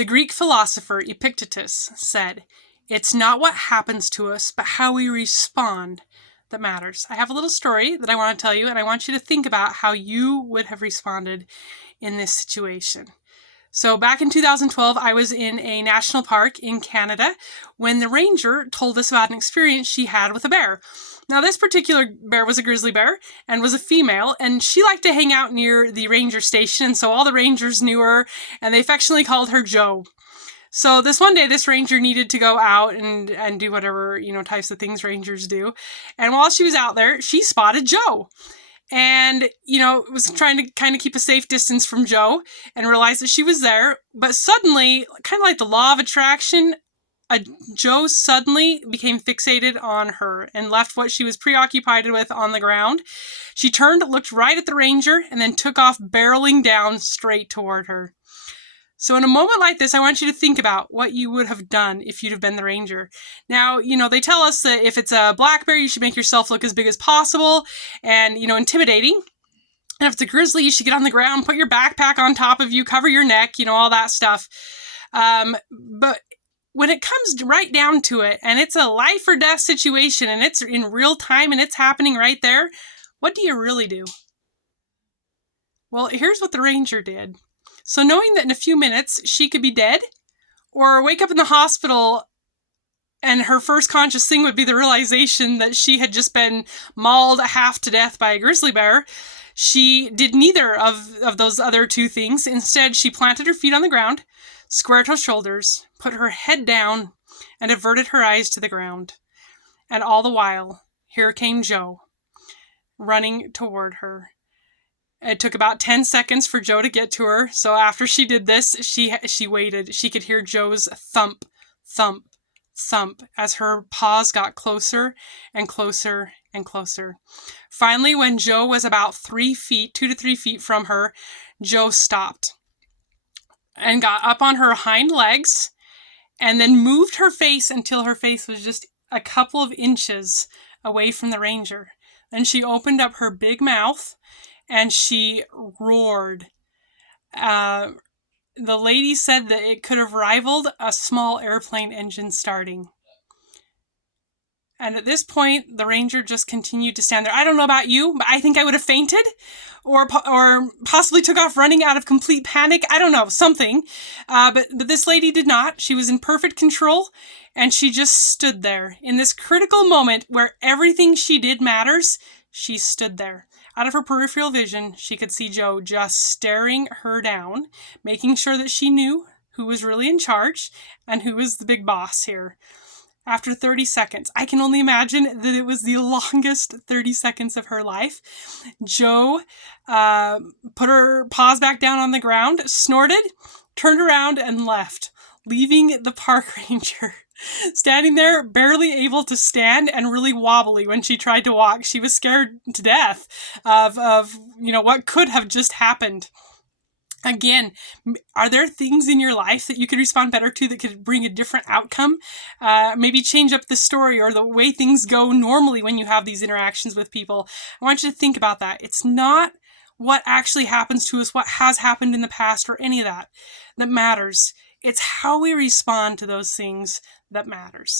The Greek philosopher Epictetus said, "It's not what happens to us, but how we respond that matters." I have a little story that I want to tell you, and I want you to think about how you would have responded in this situation. So back in 2012, I was in a national park in Canada when the ranger told us about an experience she had with a bear. Now, this particular bear was a grizzly bear and was a female, and she liked to hang out near the ranger station, and so all the rangers knew her, and they affectionately called her Joe. So this one day, this ranger needed to go out and do whatever, types of things rangers do. And while she was out there, she spotted Joe. And, was trying to kind of keep a safe distance from Joe and realized that she was there. But suddenly, kind of like the law of attraction, Joe suddenly became fixated on her and left what she was preoccupied with on the ground. She turned, looked right at the ranger, and then took off barreling down straight toward her. So in a moment like this, I want you to think about what you would have done if you'd have been the ranger. Now, they tell us that if it's a black bear, you should make yourself look as big as possible and, intimidating. And if it's a grizzly, you should get on the ground, put your backpack on top of you, cover your neck, all that stuff. But when it comes right down to it, and it's a life or death situation, and it's in real time, and it's happening right there, what do you really do? Well, here's what the ranger did. So knowing that in a few minutes she could be dead or wake up in the hospital and her first conscious thing would be the realization that she had just been mauled half to death by a grizzly bear, she did neither of those other two things. Instead, she planted her feet on the ground, squared her shoulders, put her head down, and averted her eyes to the ground. And all the while, here came Joe, running toward her. It took about 10 seconds for Joe to get to her. So after she did this, she waited. She could hear Joe's thump, thump, thump as her paws got closer and closer and closer. Finally, when Joe was about 2 to 3 feet from her, Joe stopped and got up on her hind legs and then moved her face until her face was just a couple of inches away from the ranger. Then she opened up her big mouth and she roared. The lady said that it could have rivaled a small airplane engine starting. And at this point, the ranger just continued to stand there. I don't know about you, but I think I would have fainted or possibly took off running out of complete panic. I don't know, something. But this lady did not. She was in perfect control, and she just stood there. In this critical moment where everything she did matters, she stood there. Out of her peripheral vision, she could see Joe just staring her down, making sure that she knew who was really in charge and who was the big boss here. After 30 seconds, I can only imagine that it was the longest 30 seconds of her life. Joe put her paws back down on the ground, snorted, turned around, and left, leaving the park ranger standing there, barely able to stand and really wobbly when she tried to walk. She was scared to death of what could have just happened. Again, are there things in your life that you could respond better to that could bring a different outcome? Maybe change up the story or the way things go normally when you have these interactions with people. I want you to think about that. It's not what actually happens to us, what has happened in the past, or any of that matters. It's how we respond to those things that matters.